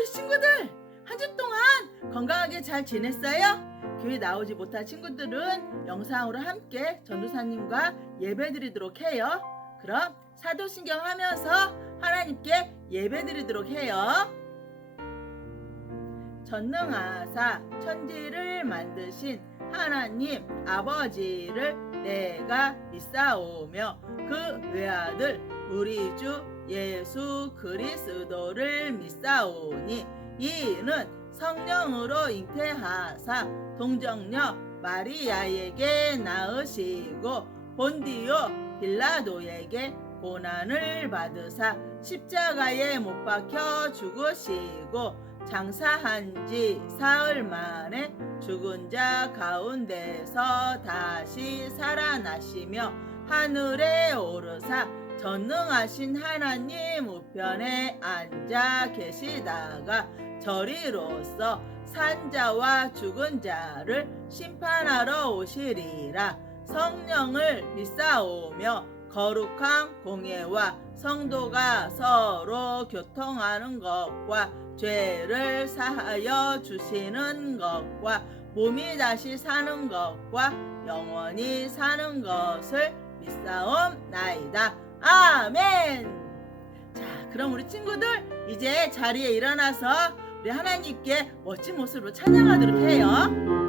우리 친구들 한 주 동안 건강하게 잘 지냈어요? 교회 나오지 못한 친구들은 영상으로 함께 전도사님과 예배드리도록 해요. 그럼 사도신경 하면서 하나님께 예배드리도록 해요. 전능하사 천지를 만드신 하나님 아버지를 내가 믿사오며 그 외아들 우리 주 예수 그리스도를 믿사오니 이는 성령으로 잉태하사 동정녀 마리아에게 낳으시고 본디오 빌라도에게 고난을 받으사 십자가에 못 박혀 죽으시고 장사한 지 사흘 만에 죽은 자 가운데서 다시 살아나시며 하늘에 오르사 전능하신 하나님 우편에 앉아 계시다가 저리로서 산자와 죽은 자를 심판하러 오시리라. 성령을 믿사오며 거룩한 공예와 성도가 서로 교통하는 것과 죄를 사하여 주시는 것과 몸이 다시 사는 것과 영원히 사는 것을 믿사옵나이다. 아멘. 자, 그럼 우리 친구들 이제 자리에 일어나서 우리 하나님께 멋진 모습으로 찬양하도록 해요.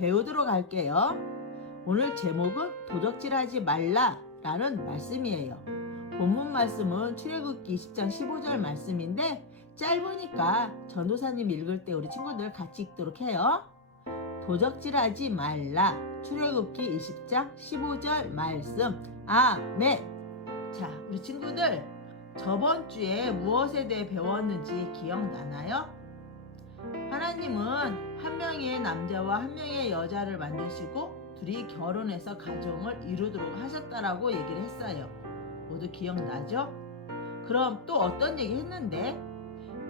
배우도록 할게요. 오늘 제목은 도적질하지 말라라는 말씀이에요. 본문 말씀은 출애굽기 20장 15절 말씀인데 짧으니까 전도사님 읽을 때 우리 친구들 같이 읽도록 해요. 도적질하지 말라. 출애굽기 20장 15절 말씀. 아멘. 자, 우리 친구들 저번 주에 무엇에 대해 배웠는지 기억나나요? 하나님은 한 명의 남자와 한 명의 여자를 만드시고 둘이 결혼해서 가정을 이루도록 하셨다라고 얘기를 했어요. 모두 기억나죠? 그럼 또 어떤 얘기 했는데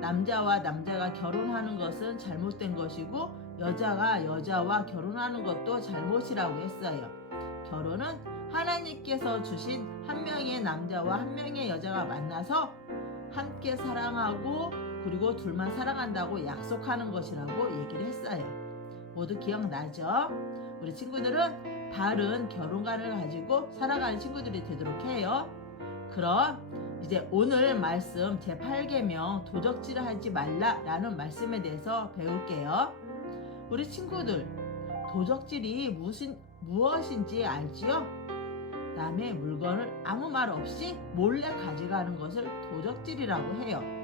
남자와 남자가 결혼하는 것은 잘못된 것이고 여자가 여자와 결혼하는 것도 잘못이라고 했어요. 결혼은 하나님께서 주신 한 명의 남자와 한 명의 여자가 만나서 함께 사랑하고 그리고 둘만 사랑한다고 약속하는 것이라고 얘기를 했어요. 모두 기억나죠? 우리 친구들은 바른 결혼관을 가지고 살아가는 친구들이 되도록 해요. 그럼 이제 오늘 말씀 제8계명 도적질을 하지 말라라는 말씀에 대해서 배울게요. 우리 친구들 도적질이 무엇인지 알지요? 남의 물건을 아무 말 없이 몰래 가져가는 것을 도적질이라고 해요.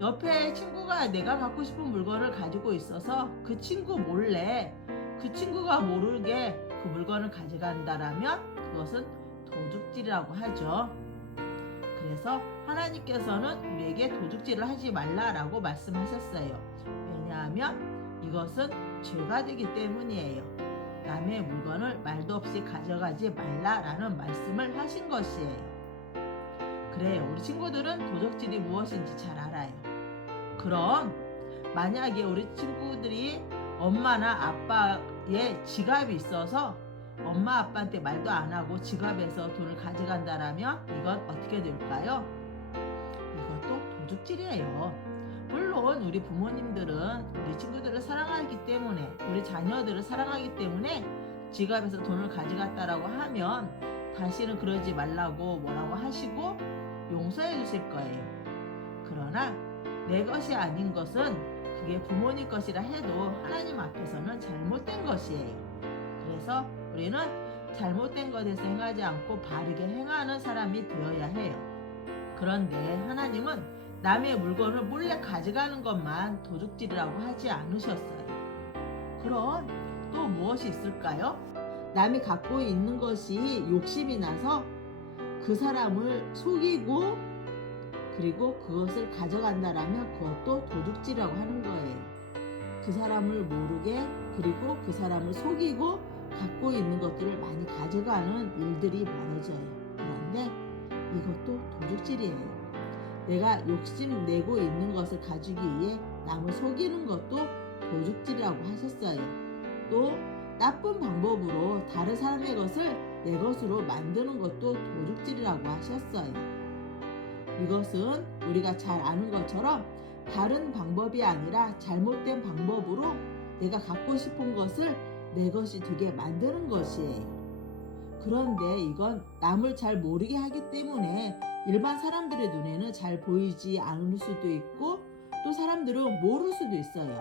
옆에 친구가 내가 갖고 싶은 물건을 가지고 있어서 그 친구 몰래 그 친구가 모르게 그 물건을 가져간다라면 그것은 도둑질이라고 하죠. 그래서 하나님께서는 우리에게 도둑질을 하지 말라라고 말씀하셨어요. 왜냐하면 이것은 죄가 되기 때문이에요. 남의 물건을 말도 없이 가져가지 말라라는 말씀을 하신 것이에요. 그래요. 우리 친구들은 도적질이 무엇인지 잘 알아요. 그럼 만약에 우리 친구들이 엄마나 아빠의 지갑이 있어서 엄마 아빠한테 말도 안 하고 지갑에서 돈을 가져간다라면 이건 어떻게 될까요? 이것도 도둑질이에요. 물론 우리 부모님들은 우리 친구들을 사랑하기 때문에 우리 자녀들을 사랑하기 때문에 지갑에서 돈을 가져갔다라고 하면 다시는 그러지 말라고 뭐라고 하시고 용서해 주실 거예요. 그러나 내 것이 아닌 것은 그게 부모님 것이라 해도 하나님 앞에서는 잘못된 것이에요. 그래서 우리는 잘못된 것에서 행하지 않고 바르게 행하는 사람이 되어야 해요. 그런데 하나님은 남의 물건을 몰래 가져가는 것만 도둑질이라고 하지 않으셨어요. 그럼 또 무엇이 있을까요? 남이 갖고 있는 것이 욕심이 나서 그 사람을 속이고 그리고 그것을 가져간다라면 그것도 도둑질이라고 하는 거예요. 그 사람을 모르게 그리고 그 사람을 속이고 갖고 있는 것들을 많이 가져가는 일들이 벌어져요. 그런데 이것도 도둑질이에요. 내가 욕심내고 있는 것을 가지기 위해 남을 속이는 것도 도둑질이라고 하셨어요. 또 나쁜 방법으로 다른 사람의 것을 내 것으로 만드는 것도 도둑질이라고 하셨어요. 이것은 우리가 잘 아는 것처럼 다른 방법이 아니라 잘못된 방법으로 내가 갖고 싶은 것을 내 것이 되게 만드는 것이에요. 그런데 이건 남을 잘 모르게 하기 때문에 일반 사람들의 눈에는 잘 보이지 않을 수도 있고 또 사람들은 모를 수도 있어요.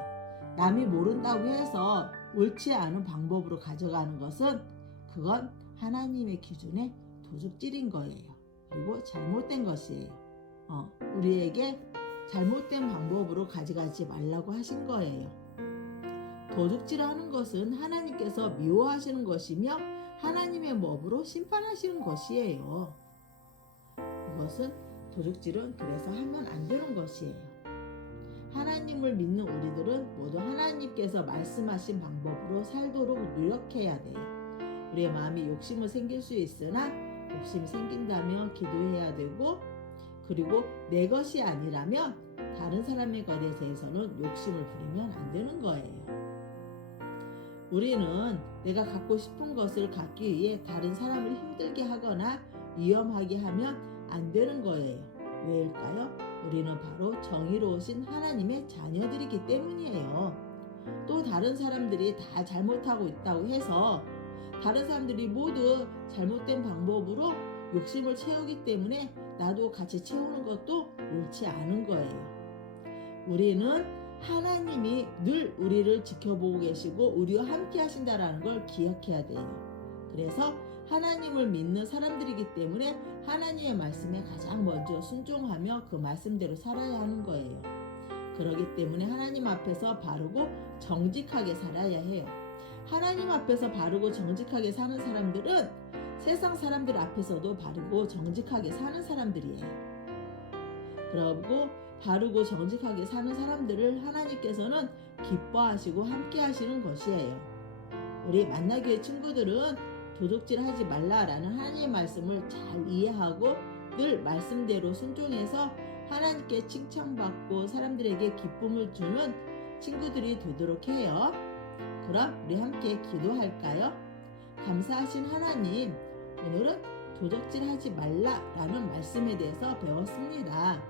남이 모른다고 해서 옳지 않은 방법으로 가져가는 것은 그건 하나님의 기준에 도둑질인 거예요. 그리고 잘못된 것이에요. 우리에게 잘못된 방법으로 가져가지 말라고 하신 거예요. 도둑질하는 것은 하나님께서 미워하시는 것이며 하나님의 법으로 심판하시는 것이에요. 이것은 도둑질은 그래서 하면 안 되는 것이에요. 하나님을 믿는 우리들은 모두 하나님께서 말씀하신 방법으로 살도록 노력해야 돼요. 우리의 마음이 욕심을 생길 수 있으나 욕심이 생긴다면 기도해야 되고 그리고 내 것이 아니라면 다른 사람의 것에 대해서는 욕심을 부리면 안 되는 거예요. 우리는 내가 갖고 싶은 것을 갖기 위해 다른 사람을 힘들게 하거나 위험하게 하면 안 되는 거예요. 왜일까요? 우리는 바로 정의로우신 하나님의 자녀들이기 때문이에요. 또 다른 사람들이 다 잘못하고 있다고 해서 다른 사람들이 모두 잘못된 방법으로 욕심을 채우기 때문에 나도 같이 채우는 것도 옳지 않은 거예요. 우리는 하나님이 늘 우리를 지켜보고 계시고 우리와 함께 하신다라는 걸 기억해야 돼요. 그래서 하나님을 믿는 사람들이기 때문에 하나님의 말씀에 가장 먼저 순종하며 그 말씀대로 살아야 하는 거예요. 그렇기 때문에 하나님 앞에서 바르고 정직하게 살아야 해요. 하나님 앞에서 바르고 정직하게 사는 사람들은 세상 사람들 앞에서도 바르고 정직하게 사는 사람들이에요. 그리고 바르고 정직하게 사는 사람들을 하나님께서는 기뻐하시고 함께 하시는 것이에요. 우리 만나교회 친구들은 도둑질 하지 말라라는 하나님의 말씀을 잘 이해하고 늘 말씀대로 순종해서 하나님께 칭찬받고 사람들에게 기쁨을 주는 친구들이 되도록 해요. 그럼 우리 함께 기도할까요? 감사하신 하나님, 오늘은 도둑질하지 말라라는 말씀에 대해서 배웠습니다.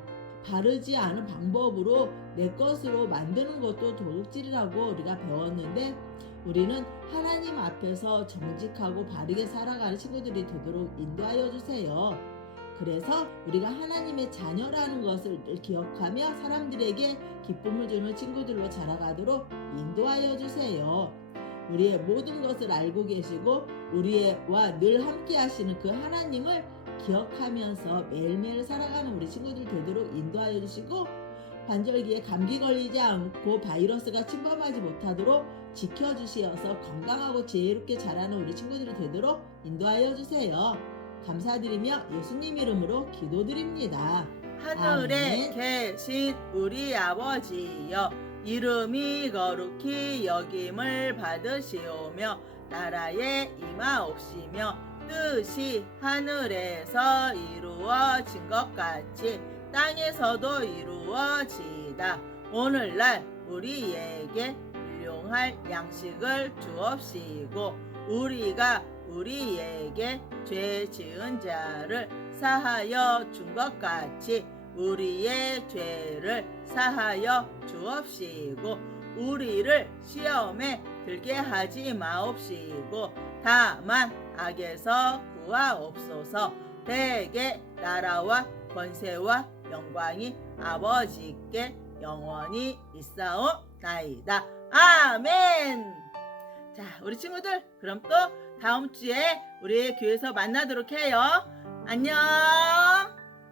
바르지 않은 방법으로 내 것으로 만드는 것도 도둑질이라고 우리가 배웠는데 우리는 하나님 앞에서 정직하고 바르게 살아가는 친구들이 되도록 인도하여 주세요. 그래서 우리가 하나님의 자녀라는 것을 기억하며 사람들에게 기쁨을 주는 친구들로 자라가도록 인도하여 주세요. 우리의 모든 것을 알고 계시고 우리와 늘 함께 하시는 그 하나님을 기억하면서 매일매일 살아가는 우리 친구들 되도록 인도하여 주시고 관절기에 감기 걸리지 않고 바이러스가 침범하지 못하도록 지켜주시어서 건강하고 지혜롭게 자라는 우리 친구들이 되도록 인도하여 주세요. 감사드리며 예수님 이름으로 기도드립니다. 하늘에 계신 우리 아버지여, 이름이 거룩히 여김을 받으시오며 나라에 임하옵시며 뜻이 하늘에서 이루어진 것 같이 땅에서도 이루어지이다. 오늘날 우리에게 일용할 양식을 주옵시고 우리가 우리에게 죄 지은 자를 사하여 준 것 같이 우리의 죄를 사하여 주옵시고 우리를 시험에 들게 하지 마옵시고 다만 악에서 구하옵소서. 대개 나라와 권세와 영광이 아버지께 영원히 있사옵나이다. 아멘. 자, 우리 친구들 그럼 또 다음 주에 우리 교회에서 만나도록 해요. 안녕.